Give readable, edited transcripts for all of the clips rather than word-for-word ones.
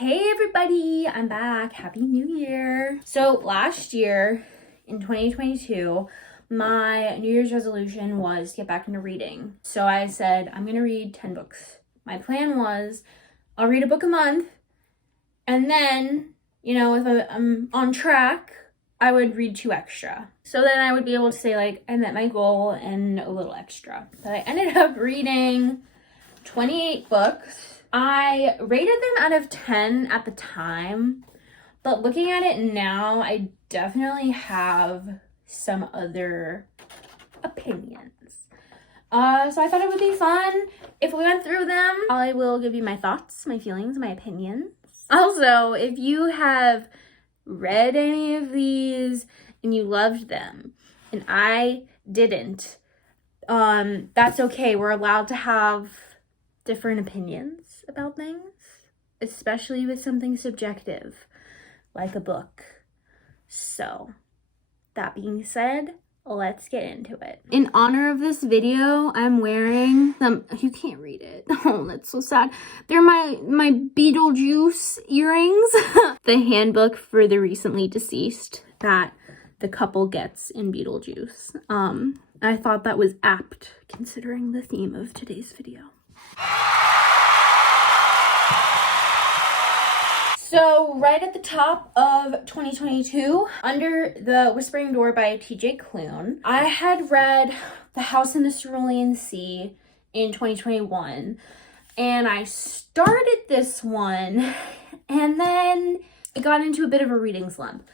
Hey everybody, I'm back. Happy New Year. So last year in 2022, my New Year's resolution was to get back into reading. So I said, I'm gonna read 10 books. My plan was I'll read a book a month, and then, if I'm on track, I would read 2 extra. So then I would be able to say like, I met my goal and a little extra. But I ended up reading 28 books. I rated them out of 10 at the time, but looking at it now, I definitely have some other opinions. So I thought it would be fun if we went through them. I will give you my thoughts, my feelings, my opinions. Also, if you have read any of these and you loved them and I didn't, that's okay. We're allowed to have different opinions about things, especially with something subjective like a book. So that being said, let's get into it. In honor of this video, I'm wearing some, you can't read it. Oh, that's so sad. They're my Beetlejuice earrings. The handbook for the recently deceased that the couple gets in Beetlejuice. I thought that was apt considering the theme of today's video. So right at the top of 2022, under the Whispering Door by TJ Klune, I had read The House in the Cerulean Sea in 2021, and I started this one, and then I got into a bit of a reading slump.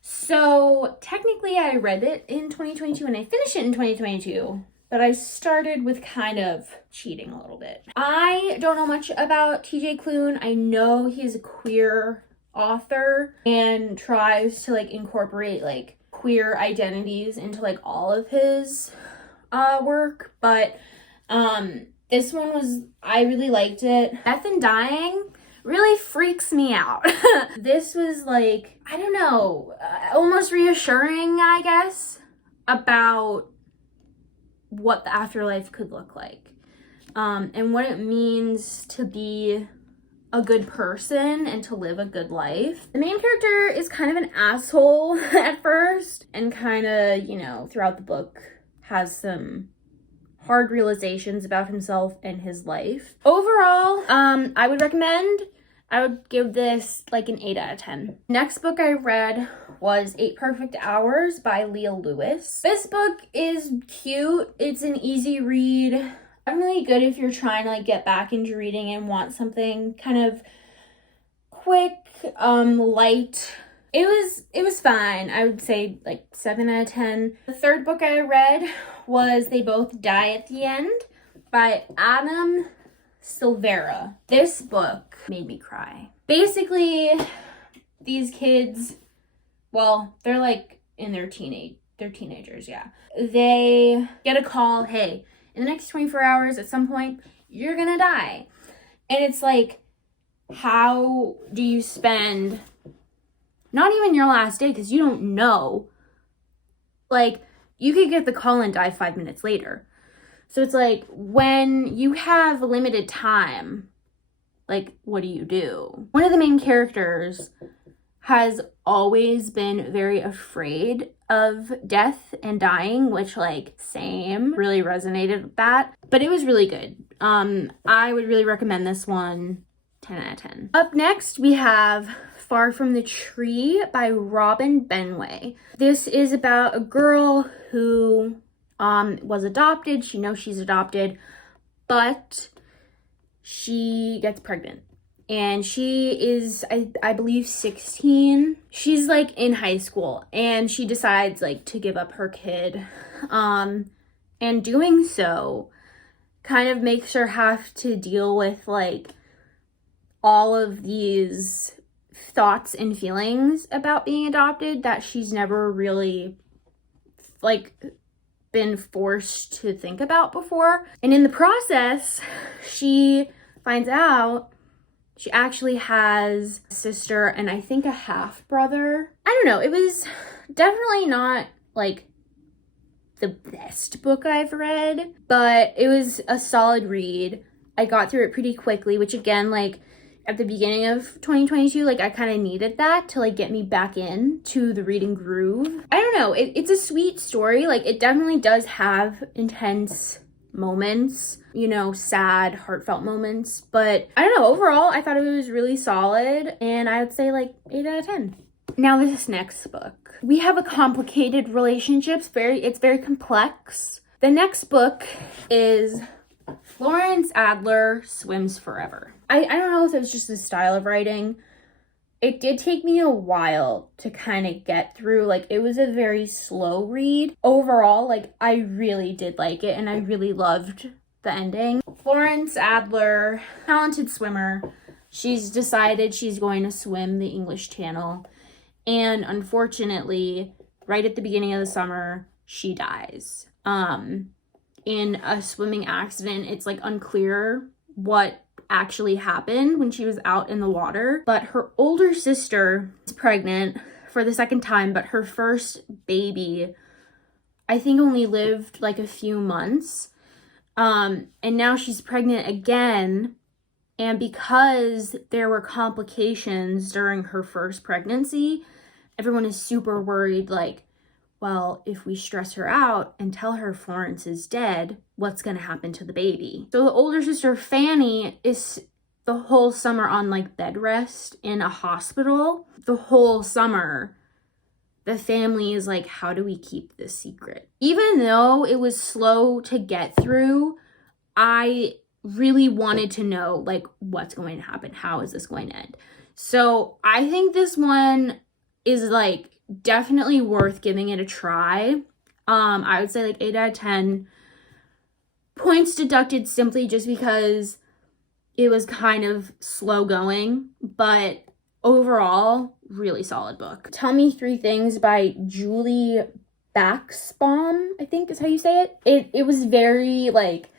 So technically I read it in 2022 and I finished it in 2022. But I started with kind of cheating a little bit. I don't know much about TJ Klune. I know he's a queer author and tries to incorporate queer identities into all of his work. But this one I really liked it. Death and dying really freaks me out. This was I don't know, almost reassuring, I guess, about what the afterlife could look like, and what it means to be a good person and to live a good life. The main character is kind of an asshole at first, and kind of, throughout the book has some hard realizations about himself and his life. Overall, I would give this an 8 out of 10. Next book I read was 8 Perfect Hours by Leah Lewis. This book is cute. It's an easy read. Really good if you're trying to get back into reading and want something kind of quick, light. It was fine. I would say 7 out of 10. The third book I read was They Both Die at the End by Adam Silvera. This book made me cry. Basically, these kids, well, they're in their they're teenagers, yeah. They get a call, hey, in the next 24 hours at some point, you're gonna die. And it's how do you spend not even your last day, because you don't know. You could get the call and die 5 minutes later. So it's when you have limited time, what do you do? One of the main characters has always been very afraid of death and dying, which same, really resonated with that. But it was really good. I would really recommend this one, 10 out of 10. Up next, we have Far From the Tree by Robin Benway. This is about a girl who was adopted. She knows she's adopted, but she gets pregnant. And she is, I believe, 16. She's in high school, and she decides to give up her kid. And doing so kind of makes her have to deal with all of these thoughts and feelings about being adopted that she's never really been forced to think about before. And in the process, she finds out she actually has a sister and I think a half brother. I don't know. It was definitely not the best book I've read, but it was a solid read. I got through it pretty quickly, which again, at the beginning of 2022. Like, I kind of needed that to, like, get me back in to the reading groove. I don't know. It's a sweet story. Like, it definitely does have intense moments, you know, sad, heartfelt moments. But I don't know. Overall, I thought it was really solid. And I would say, like, 8 out of 10. Now, this next book. We have a complicated relationship. It's very complex. The next book is Florence Adler Swims Forever. I don't know if it was just the style of writing. It did take me a while to kind of get through. Like, it was a very slow read. Overall, like, I really did like it, and I really loved the ending. Florence Adler, talented swimmer. She's decided she's going to swim the English Channel. And unfortunately, right at the beginning of the summer, she dies. In a swimming accident. It's like unclear what actually happened when she was out in the water. But her older sister is pregnant for the second time, but her first baby, I think, only lived like a few months. And now she's pregnant again. And because there were complications during her first pregnancy, everyone is super worried, like, well, if we stress her out and tell her Florence is dead, what's going to happen to the baby? So the older sister, Fanny, is the whole summer on, like, bed rest in a hospital. The whole summer, the family is like, how do we keep this secret? Even though it was slow to get through, I really wanted to know, like, what's going to happen? How is this going to end? So I think this one is, like, definitely worth giving it a try. I would say, like, 8 out of 10. Points deducted simply just because it was kind of slow going, but overall, really solid book. Tell Me 3 Things by Julie Baxbaum, I think is how you say it. It was very, like,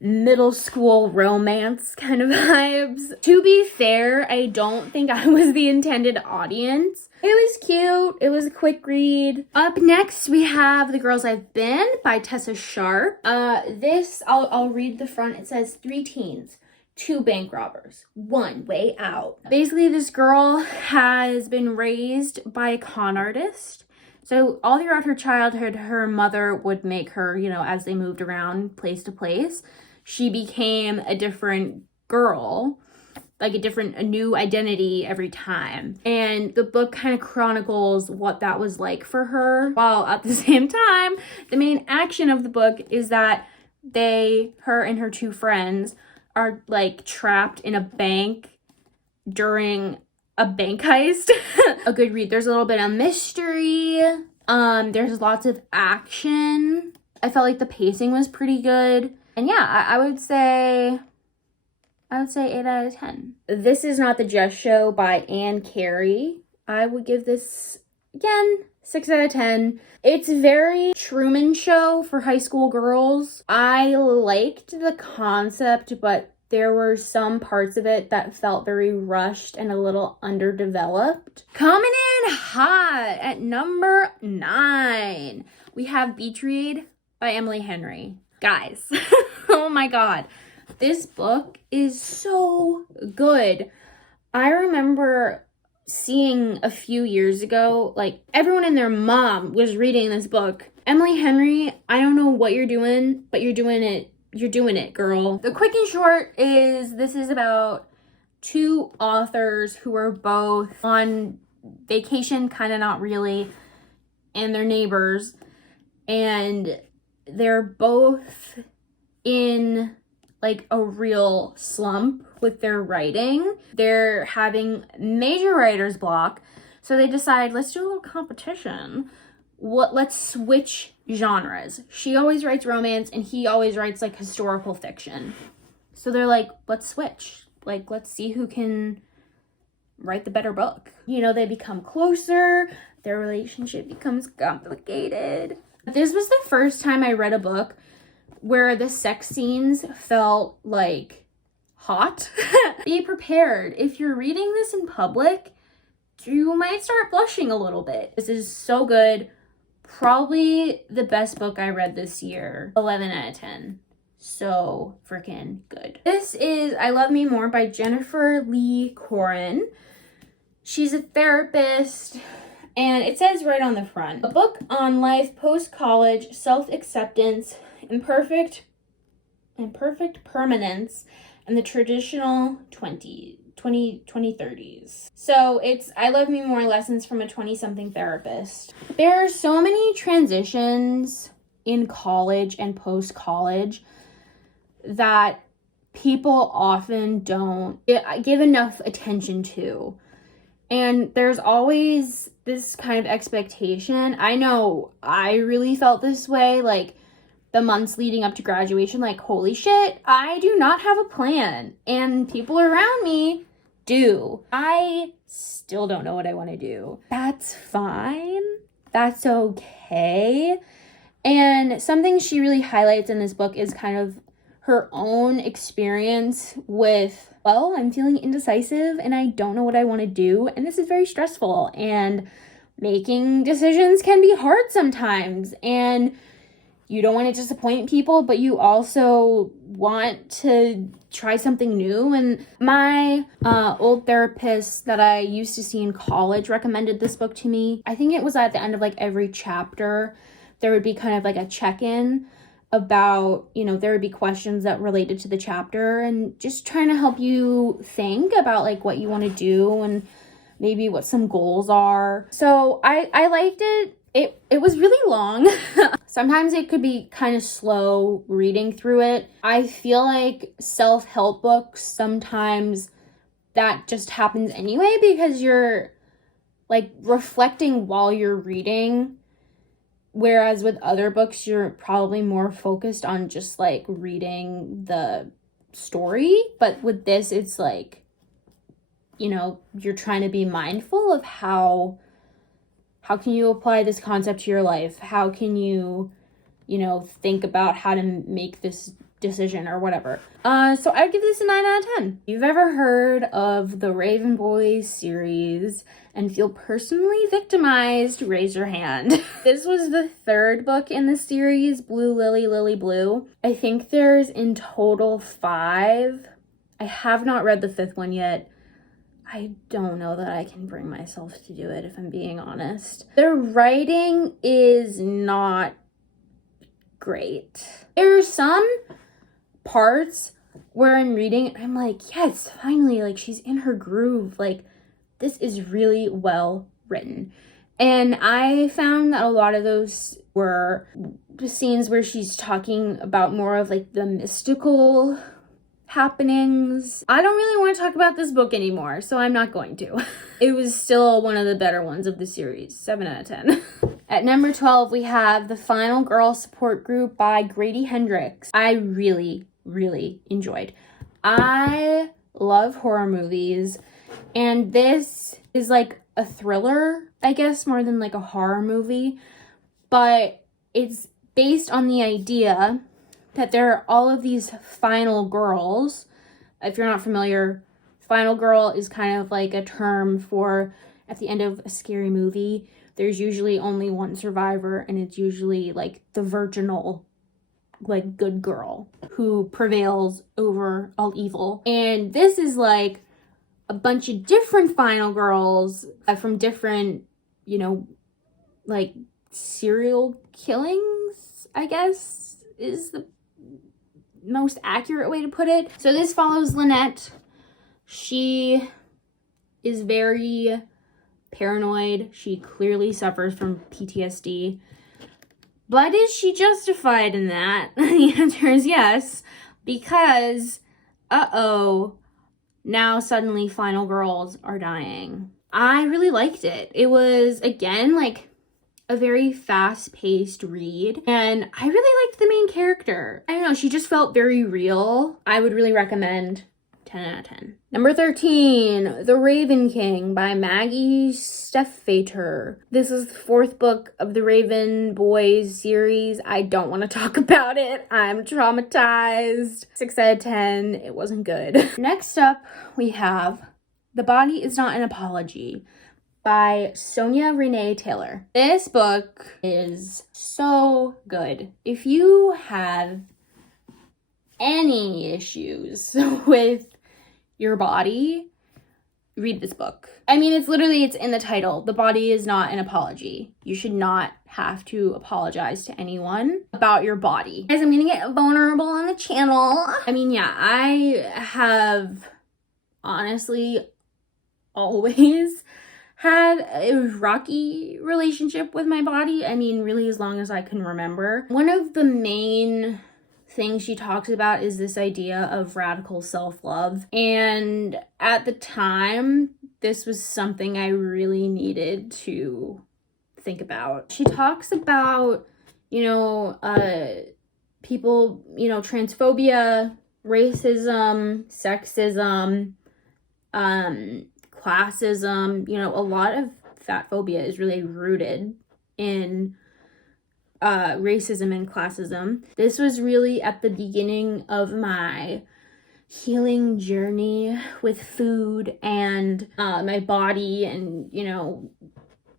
middle school romance kind of vibes. To be fair, I don't think I was the intended audience. It was cute. It was a quick read. Up next, we have The Girls I've Been by Tessa Sharp. I'll read the front. It says 3 teens, 2 bank robbers, 1 way out. Basically, this girl has been raised by a con artist. So all throughout her childhood, her mother would make her, you know, as they moved around place to place, she became a different girl, like a new identity every time. And the book kind of chronicles what that was like for her, while at the same time, the main action of the book is that her and her 2 friends are, like, trapped in a bank during a bank heist. A good read. There's a little bit of mystery. There's lots of action. I felt like the pacing was pretty good. And yeah, I would say 8 out of 10. This Is Not the Just Show by Anne Carey. I would give this, again, 6 out of 10. It's very Truman Show for high school girls. I liked the concept, but there were some parts of it that felt very rushed and a little underdeveloped. Coming in hot at number 9, we have Beach Read by Emily Henry. Guys, oh my god, this book is so good. I remember seeing a few years ago, like, everyone and their mom was reading this book. Emily Henry, I don't know what you're doing, but you're doing it. You're doing it, girl. The quick and short is this is about 2 authors who are both on vacation, kind of not really, and they're neighbors, and they're both in, like, a real slump with their writing. They're having major writer's block, so they decide, let's do a little competition. Let's switch genres. She always writes romance and he always writes, like, historical fiction. So they're like, let's switch. Like, let's see who can write the better book. You know, they become closer. Their relationship becomes complicated. This was the first time I read a book where the sex scenes felt, like, hot. Be prepared. If you're reading this in public, you might start blushing a little bit. This is so good. Probably the best book I read this year. 11 out of 10. so freaking good. This is I Love Me More by Jennifer Lee Corin. She's a therapist, and it says right on the front, a book on life post-college, self-acceptance, imperfect permanence, and the traditional 2030s. So it's I Love Me More lessons from a 20-something therapist. There are so many transitions in college and post-college that people often don't give enough attention to. And there's always this kind of expectation. I know I really felt this way, like the months leading up to graduation, like, holy shit, I do not have a plan. And people around me do. I still don't know what I want to do. That's fine. That's okay. And something she really highlights in this book is kind of her own experience with, well, I'm feeling indecisive and I don't know what I want to do. And this is very stressful. And making decisions can be hard sometimes. And you don't want to disappoint people, but you also want to try something new. And my old therapist that I used to see in college recommended this book to me. I think it was at the end of like every chapter, there would be kind of like a check-in about, you know, there would be questions that related to the chapter and just trying to help you think about like what you want to do and maybe what some goals are. So I liked it. It was really long. Sometimes it could be kind of slow reading through it. I feel like self-help books, sometimes that just happens anyway because you're like reflecting while you're reading. Whereas with other books, you're probably more focused on just like reading the story. But with this, it's like, you know, you're trying to be mindful of how can you apply this concept to your life? How can you, you know, think about how to make this decision or whatever. So I'd give this a 9 out of 10. If you've ever heard of the Raven Boys series and feel personally victimized, raise your hand. This was the third book in the series, Blue Lily, Lily Blue. I think there's in total 5. I have not read the 5th one yet. I don't know that I can bring myself to do it, if I'm being honest. Their writing is not great. There are some parts where I'm reading, I'm like, yes, finally, like, she's in her groove. Like, this is really well written. And I found that a lot of those were the scenes where she's talking about more of, like, the mystical happenings. I don't really want to talk about this book anymore, so I'm not going to. It was still one of the better ones of the series. 7 out of 10. At number 12, we have The Final Girl Support Group by Grady Hendrix. I really enjoyed. I love horror movies, and this is like a thriller, I guess, more than like a horror movie, but it's based on the idea that there are all of these final girls. If you're not familiar, final girl is kind of like a term for at the end of a scary movie, there's usually only one survivor, and it's usually like the virginal, like, good girl who prevails over all evil. And this is like a bunch of different final girls from different, you know, like serial killings, I guess is the most accurate way to put it. So this follows Lynette. She is very paranoid. She clearly suffers from PTSD. But is she justified in that? The answer is yes, because, now suddenly final girls are dying. I really liked it. It was, again, like a very fast-paced read, and I really liked the main character. I don't know, she just felt very real. I would really recommend 10 out of 10. Number 13, The Raven King by Maggie Steffater. This is the 4th book of the Raven Boys series. I don't want to talk about it. I'm traumatized. 6 out of 10. It wasn't good. Next up, we have The Body Is Not an Apology by Sonia Renee Taylor. This book is so good. If you have any issues with your body, read this book. I mean, it's in the title. The body is not an apology. You should not have to apologize to anyone about your body. Guys, I'm gonna get vulnerable on the channel. I mean, yeah, I have honestly always had a rocky relationship with my body. I mean, really as long as I can remember. One of the main things she talks about is this idea of radical self-love. And at the time, this was something I really needed to think about. She talks about, people, transphobia, racism, sexism, classism. A lot of fat phobia is really rooted in racism and classism. This was really at the beginning of my healing journey with food and my body and,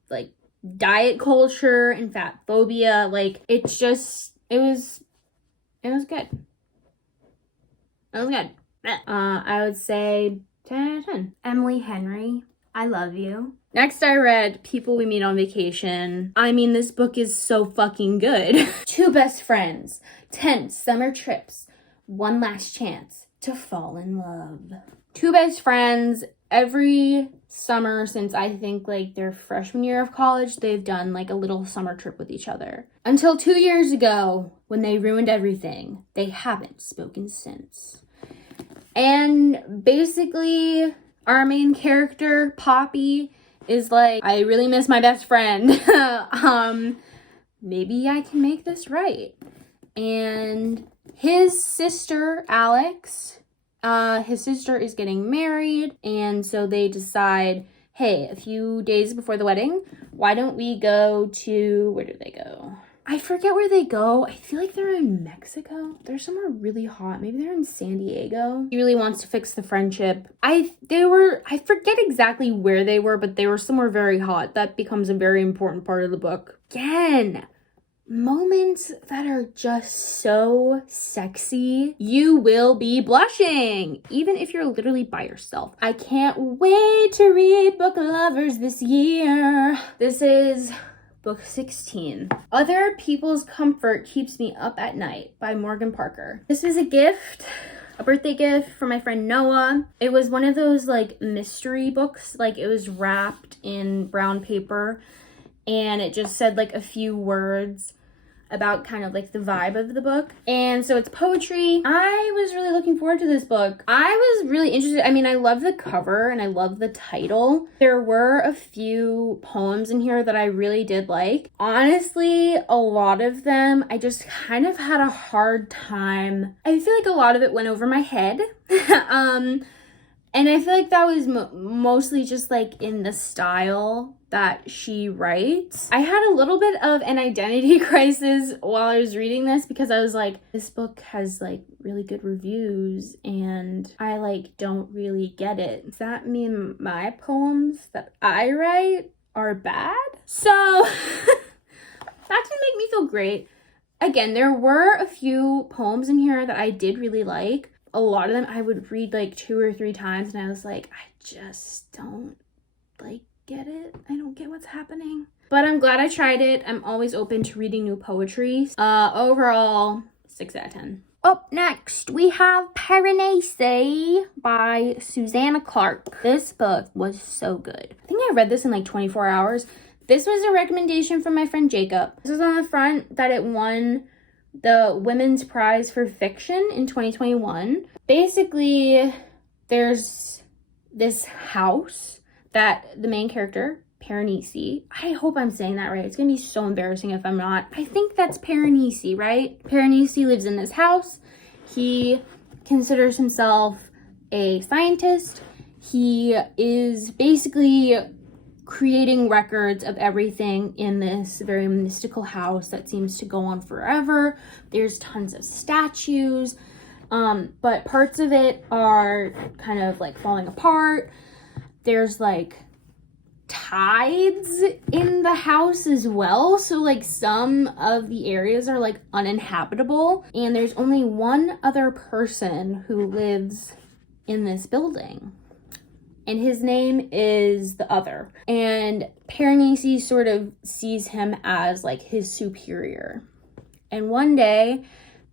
like diet culture and fat phobia. Like, it was good. It was good. I would say 10 out of 10. Emily Henry, I love you. Next, I read People We Meet on Vacation. I mean, this book is so fucking good. Two best friends, 10 summer trips, one last chance to fall in love. Two best friends. Every summer since I think like their freshman year of college, they've done like a little summer trip with each other. Until 2 years ago, when they ruined everything. They haven't spoken since. And basically, our main character, Poppy, is like, I really miss my best friend. Maybe I can make this right. And his sister, Alex, his sister is getting married. And so they decide, hey, a few days before the wedding, why don't we go to, where did they go? I forget where they go. I feel like they're in Mexico. They're somewhere really hot. Maybe they're in San Diego. He really wants to fix the friendship. I forget exactly where they were, but they were somewhere very hot. That becomes a very important part of the book. Again, moments that are just so sexy. You will be blushing, even if you're literally by yourself. I can't wait to read Book Lovers this year. This is Book 16. Other People's Comfort Keeps Me Up at Night by Morgan Parker. This is a birthday gift from my friend Noah. It was one of those like mystery books. Like, it was wrapped in brown paper and it just said like a few words about kind of like the vibe of the book. And so it's poetry. I was really looking forward to this book. I was really interested. I mean, I love the cover and I love the title. There were a few poems in here that I really did like. Honestly, a lot of them, I just kind of had a hard time. I feel like a lot of it went over my head. And I feel like that was mostly just like in the style that she writes. I had a little bit of an identity crisis while I was reading this because I was like, this book has like really good reviews and I like don't really get it. Does that mean my poems that I write are bad? So that didn't make me feel great. Again, there were a few poems in here that I did really like. A lot of them I would read like 2 or 3 times and I was like, I just don't like get it. I don't get what's happening. But I'm glad I tried it. I'm always open to reading new poetry. Overall, 6 out of 10. Up next, we have Piranesi by Susanna Clark. This book was so good. I think I read this in like 24 hours. This was a recommendation from my friend Jacob. This was on the front that it won the Women's Prize for Fiction in 2021. Basically, there's this house that the main character, Piranesi, I hope I'm saying that right. It's gonna be so embarrassing if I'm not. I think that's Piranesi, right? Piranesi lives in this house. He considers himself a scientist. He is basically creating records of everything in this very mystical house that seems to go on forever. There's tons of statues, but parts of it are kind of like falling apart. There's like tides in the house as well. So like some of the areas are like uninhabitable, and there's only one other person who lives in this building. And his name is the Other. And Piranesi sort of sees him as like his superior. And one day,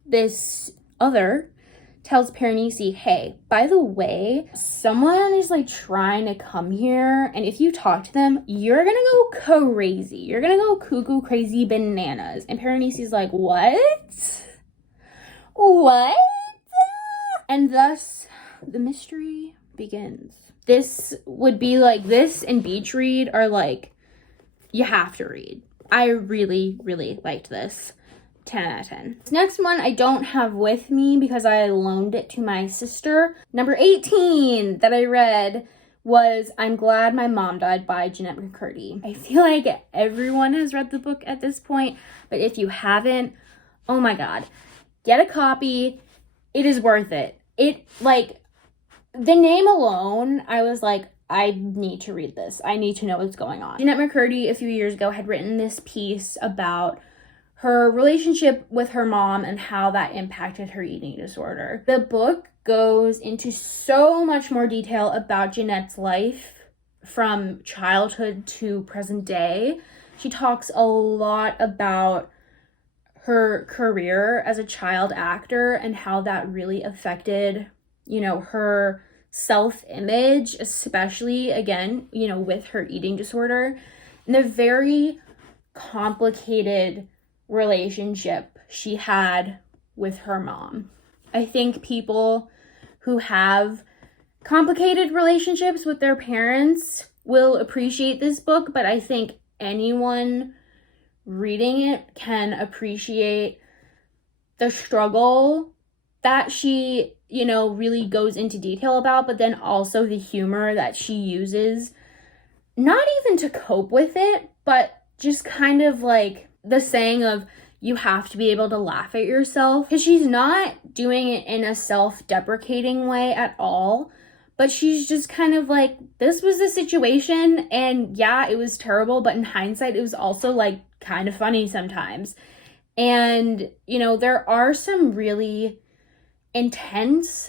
this Other tells Piranesi, hey, by the way, someone is like trying to come here, and if you talk to them, you're gonna go crazy. You're gonna go cuckoo crazy bananas. And Piranesi's like, what? What? And thus, the mystery begins. This would be like, this and Beach Read are like, you have to read. I really, really liked this. 10 out of 10. This next one I don't have with me because I loaned it to my sister. Number 18 that I read was I'm Glad My Mom Died by Jeanette McCurdy. I feel like everyone has read the book at this point, but if you haven't, oh my god, get a copy. It is worth it. It, like, the name alone, I was like, I need to read this. I need to know what's going on. Jeanette McCurdy a few years ago had written this piece about her relationship with her mom and how that impacted her eating disorder. The book goes into so much more detail about Jeanette's life from childhood to present day. She talks a lot about her career as a child actor and how that really affected, you know, her self-image, especially, again, you know, with her eating disorder, and the very complicated relationship she had with her mom. I think people who have complicated relationships with their parents will appreciate this book, but I think anyone reading it can appreciate the struggle that she, you know, really goes into detail about, but then also the humor that she uses, not even to cope with it, but just kind of like the saying of you have to be able to laugh at yourself, because she's not doing it in a self-deprecating way at all, but she's just kind of like, this was the situation, and yeah, it was terrible, but in hindsight, it was also like kind of funny sometimes. And, you know, there are some really intense,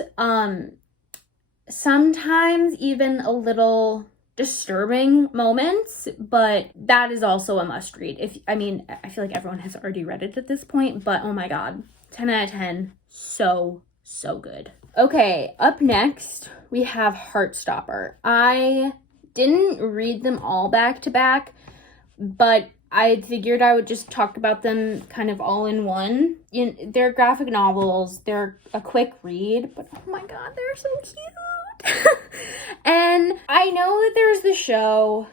sometimes even a little disturbing moments, but that is also a must read. I feel like everyone has already read it at this point, but oh my god, 10 out of 10, so good. Okay, up next we have Heartstopper. I didn't read them all back to back, but I figured I would just talk about them kind of all in one. They're graphic novels, they're a quick read, but oh my god, they're so cute. And I know that there's the show.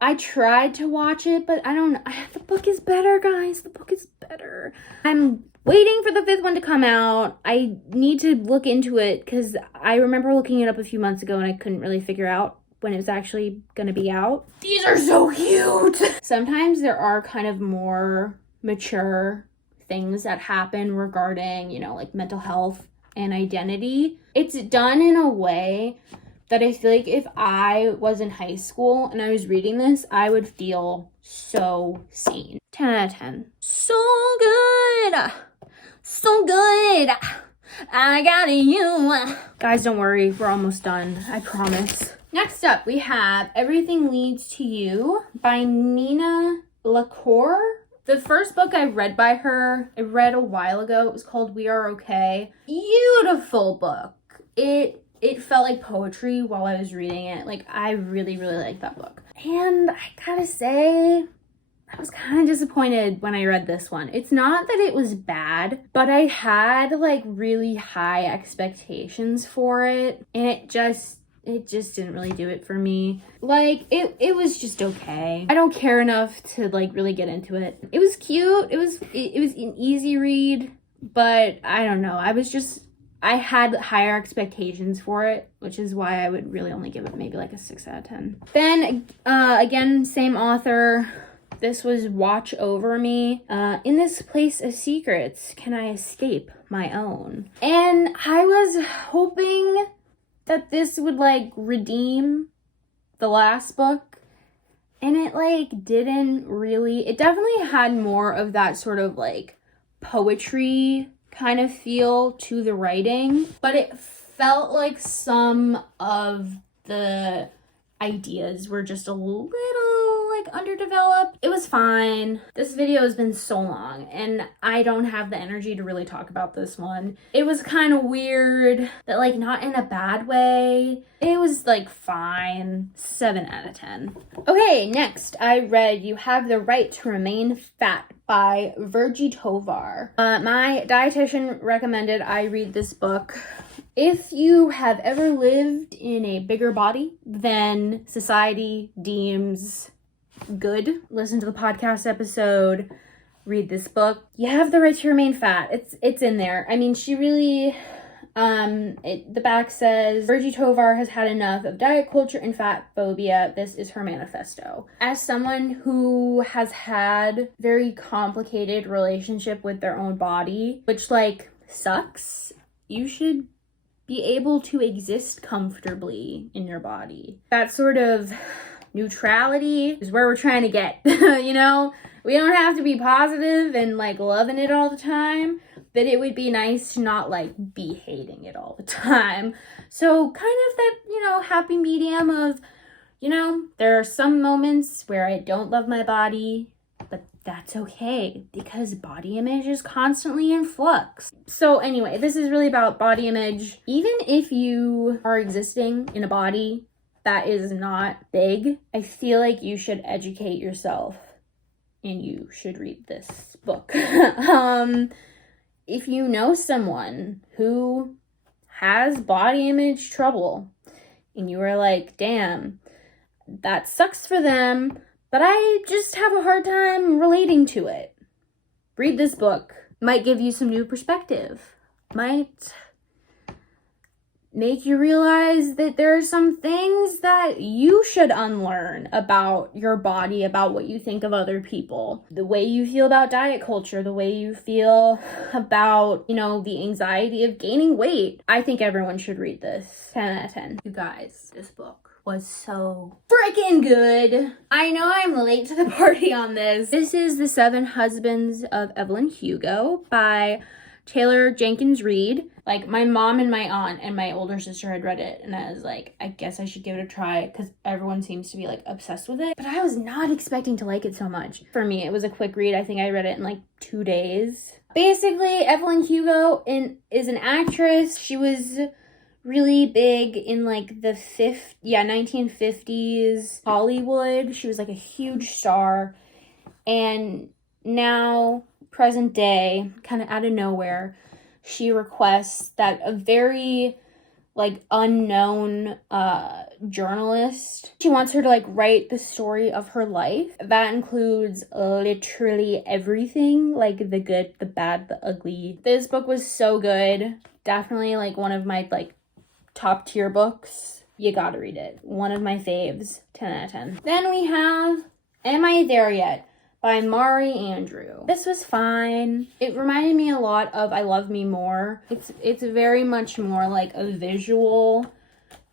I tried to watch it, but I don't know. The book is better, guys. The book is better. I'm waiting for the 5th one to come out. I need to look into it because I remember looking it up a few months ago and I couldn't really figure out when it was actually gonna be out. These are so cute. Sometimes there are kind of more mature things that happen regarding, you know, like mental health and identity. It's done in a way that I feel like if I was in high school and I was reading this, I would feel so seen. 10 out of 10. So good. So good. I got you. Guys, don't worry. We're almost done. I promise. Next up, we have Everything Leads to You by Nina LaCour. The first book I read by her, I read a while ago. It was called We Are Okay. Beautiful book. It felt like poetry while I was reading it. Like, I really, really liked that book. And I gotta say, I was kind of disappointed when I read this one. It's not that it was bad, but I had like really high expectations for it, and it just didn't really do it for me. Like, it was just okay. I don't care enough to like really get into it. It was cute. It was an easy read, but I don't know. I had higher expectations for it, which is why I would really only give it maybe like a 6 out of 10. Then, again, same author. This was Watch Over Me. In this place of secrets, can I escape my own? And I was hoping that this would like redeem the last book, And it like didn't really, it definitely had more of that sort of like poetry kind of feel to the writing, but it felt like some of the ideas were just a little like underdeveloped. It was fine. This video has been so long and I don't have the energy to really talk about this one. It was kind of weird, but like not in a bad way. It was like fine. 7 out of 10. Okay, next I read You Have the Right to Remain Fat by Virgie Tovar. My dietitian recommended I read this book. If you have ever lived in a bigger body than society deems good, listen to the podcast episode, read this book. You Have the Right to Remain Fat. It's in there. I mean, she really, the back says, Virgie Tovar has had enough of diet culture and fat phobia. This is her manifesto. As someone who has had very complicated relationship with their own body, which like sucks, you should be able to exist comfortably in your body. That sort of neutrality is where we're trying to get, you know? We don't have to be positive and like loving it all the time, but it would be nice to not like be hating it all the time. So kind of that, you know, happy medium of, you know, there are some moments where I don't love my body, but that's okay because body image is constantly in flux. So anyway, this is really about body image. Even if you are existing in a body that is not big, I feel like you should educate yourself and you should read this book. If you know someone who has body image trouble and you are like, damn, that sucks for them, but I just have a hard time relating to it, read this book. Might give you some new perspective. Might make you realize that there are some things that you should unlearn about your body, about what you think of other people, the way you feel about diet culture, the way you feel about, you know, the anxiety of gaining weight. I think everyone should read this. 10 out of 10. You guys, this book was so freaking good. I know I'm late to the party on this. This is The 7 Husbands of Evelyn Hugo by Taylor Jenkins Reid. Like, my mom and my aunt and my older sister had read it, and I was like, I guess I should give it a try because everyone seems to be like obsessed with it. But I was not expecting to like it so much. For me, it was a quick read. I think I read it in like 2 days. Basically, Evelyn Hugo is an actress. She was really big in like the 1950s Hollywood. She was like a huge star. And now, present day, kind of out of nowhere, she requests that a very like unknown journalist, she wants her to like write the story of her life. That includes literally everything, like the good, the bad, the ugly. This book was so good. Definitely like one of my like top tier books. You gotta read it. One of my faves. 10 out of 10. Then we have Am I There Yet? By Mari Andrew. This was fine. It reminded me a lot of I Love Me More. It's very much more like a visual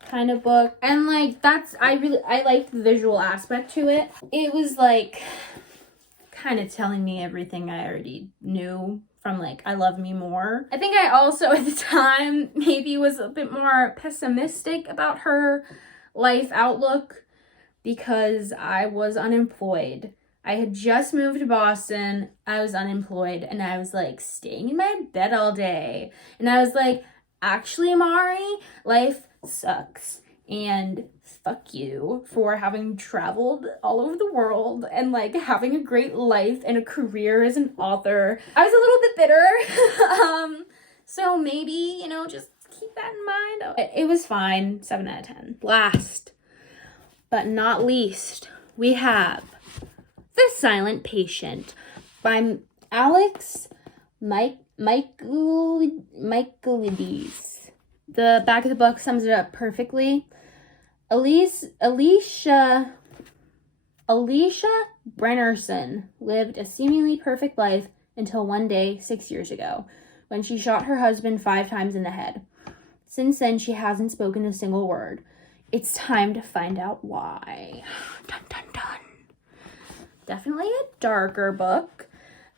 kind of book. And like I liked the visual aspect to it. It was like kind of telling me everything I already knew from like I Love Me More. I think I also at the time maybe was a bit more pessimistic about her life outlook because I was unemployed. I had just moved to Boston, I was unemployed, and I was like staying in my bed all day. And I was like, actually, Mari, life sucks. And fuck you for having traveled all over the world and like having a great life and a career as an author. I was a little bit bitter. So maybe, you know, just keep that in mind. It was fine. 7 out of 10. Last but not least, we have The Silent Patient by Alex Michaelides. The back of the book sums it up perfectly. Alicia Brennerson lived a seemingly perfect life until one day 6 years ago when she shot her husband 5 times in the head. Since then, she hasn't spoken a single word. It's time to find out why. Dun, dun, dun. definitely a darker book.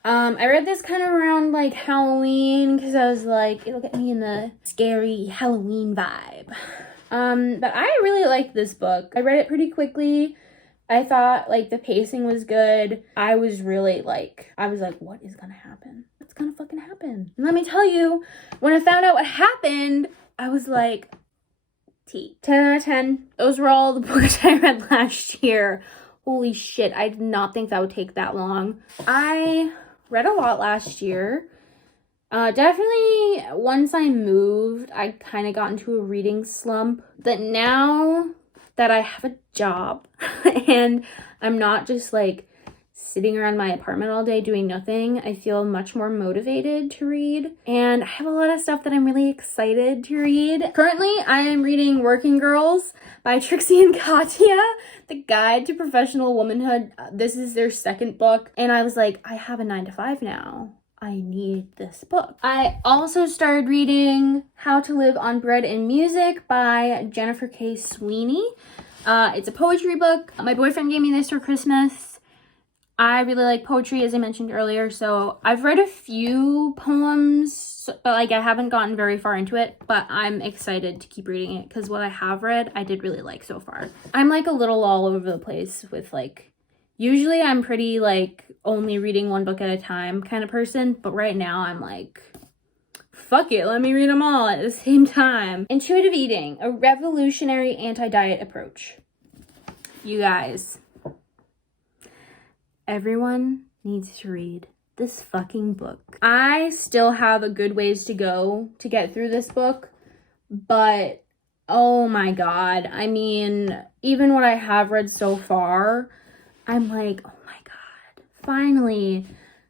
I read this kind of around like Halloween because I was like, it'll get me in the scary Halloween vibe. But I really liked this book. I read it pretty quickly. I thought like the pacing was good. I was like, what is gonna happen? What's gonna fucking happen? And let me tell you, when I found out what happened, I was like, 10 out of 10. Those were all the books I read last year. Holy shit, I did not think that would take that long. I read a lot last year. Definitely once I moved, I kind of got into a reading slump. But now that I have a job and I'm not just like sitting around my apartment all day doing nothing, I feel much more motivated to read. And I have a lot of stuff that I'm really excited to read. Currently, I am reading Working Girls by Trixie and Katya, The Guide to Professional Womanhood. This is their second book. And I was like, I have a 9-to-5 now. I need this book. I also started reading How to Live on Bread and Music by Jennifer K. Sweeney. It's a poetry book. My boyfriend gave me this for Christmas. I really like poetry, as I mentioned earlier, so I've read a few poems, but like I haven't gotten very far into it, but I'm excited to keep reading it because what I have read, I did really like so far. I'm like a little all over the place with like, usually I'm pretty like only reading one book at a time kind of person, but right now I'm like, fuck it, let me read them all at the same time. Intuitive Eating, a revolutionary anti-diet approach. You guys, everyone needs to read this fucking book. I still have a good ways to go to get through this book, but oh my god, I mean, even what I have read so far, I'm like, oh my god, finally,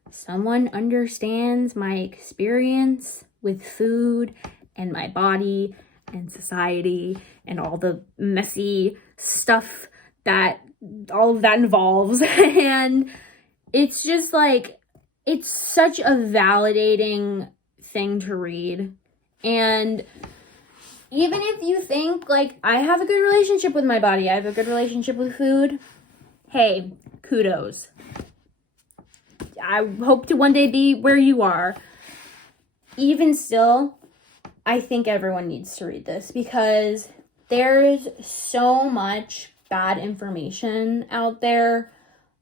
someone understands my experience with food and my body and society and all the messy stuff that all of that involves. And it's just like, it's such a validating thing to read. And even if you think like, I have a good relationship with my body, I have a good relationship with food, hey, kudos. I hope to one day be where you are. Even still, I think everyone needs to read this because there's so much bad information out there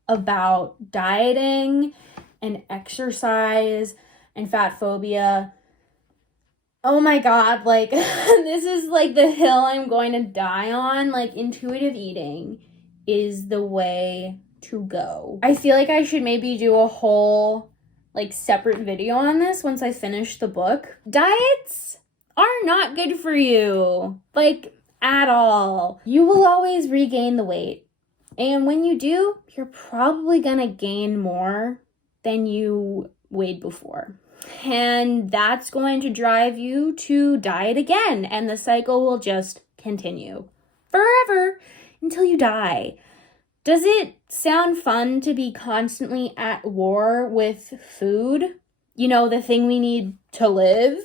about dieting and exercise and fat phobia. Oh my god, like this is like the hill I'm going to die on. Like, intuitive eating is the way to go. I feel like I should maybe do a whole like separate video on this once I finish the book. Diets are not good for you, like at all. You will always regain the weight, and when you do, you're probably gonna gain more than you weighed before, and that's going to drive you to diet again, and the cycle will just continue forever until you die. Does it sound fun to be constantly at war with food? You know, the thing we need to live?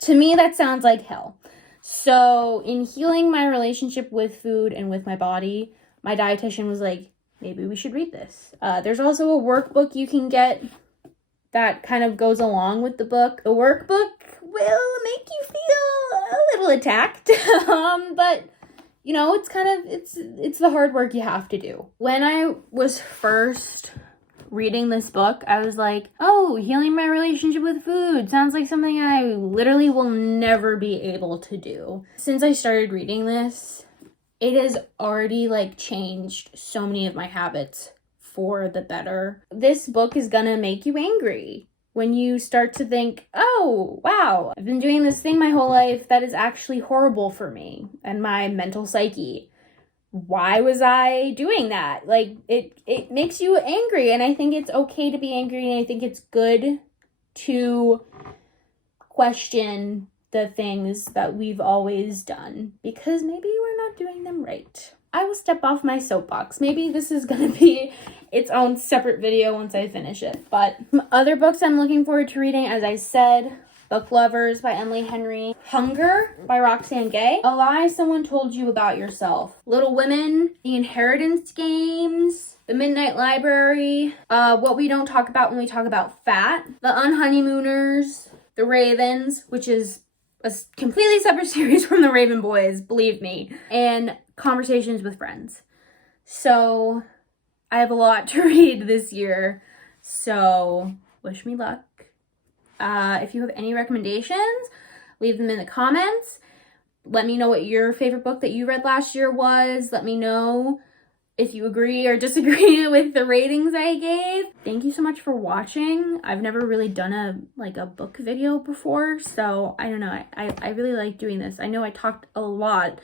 To me, that sounds like hell. So in healing my relationship with food and with my body, my dietitian was like, maybe we should read this. There's also a workbook you can get that kind of goes along with the book. The workbook will make you feel a little attacked, but you know, it's kind of, it's the hard work you have to do. When I was first reading this book, I was like, oh, healing my relationship with food sounds like something I literally will never be able to do. Since I started reading this, it has already like changed so many of my habits for the better. This book is gonna make you angry when you start to think, oh, wow, I've been doing this thing my whole life that is actually horrible for me and my mental psyche. Why was I doing that? Like, it makes you angry, and I think it's okay to be angry, and I think it's good to question the things that we've always done, because maybe we're not doing them right. I will step off my soapbox. Maybe this is gonna be its own separate video once I finish it. But other books I'm looking forward to reading, as I said, Book Lovers by Emily Henry. Hunger by Roxane Gay. A Lie Someone Told You About Yourself. Little Women. The Inheritance Games. The Midnight Library. What We Don't Talk About When We Talk About Fat. The Unhoneymooners. The Ravens, which is a completely separate series from the Raven Boys, believe me. And Conversations with Friends. So I have a lot to read this year, so wish me luck. If you have any recommendations, leave them in the comments. Let me know what your favorite book that you read last year was. Let me know if you agree or disagree with the ratings I gave. Thank you so much for watching. I've never really done a book video before, so I don't know. I really like doing this. I know I talked a lot,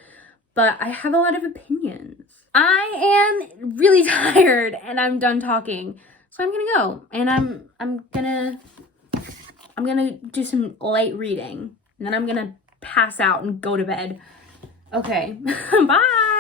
but I have a lot of opinions. I am really tired and I'm done talking. So I'm gonna go and I'm gonna do some light reading and then I'm gonna pass out and go to bed. Okay, bye.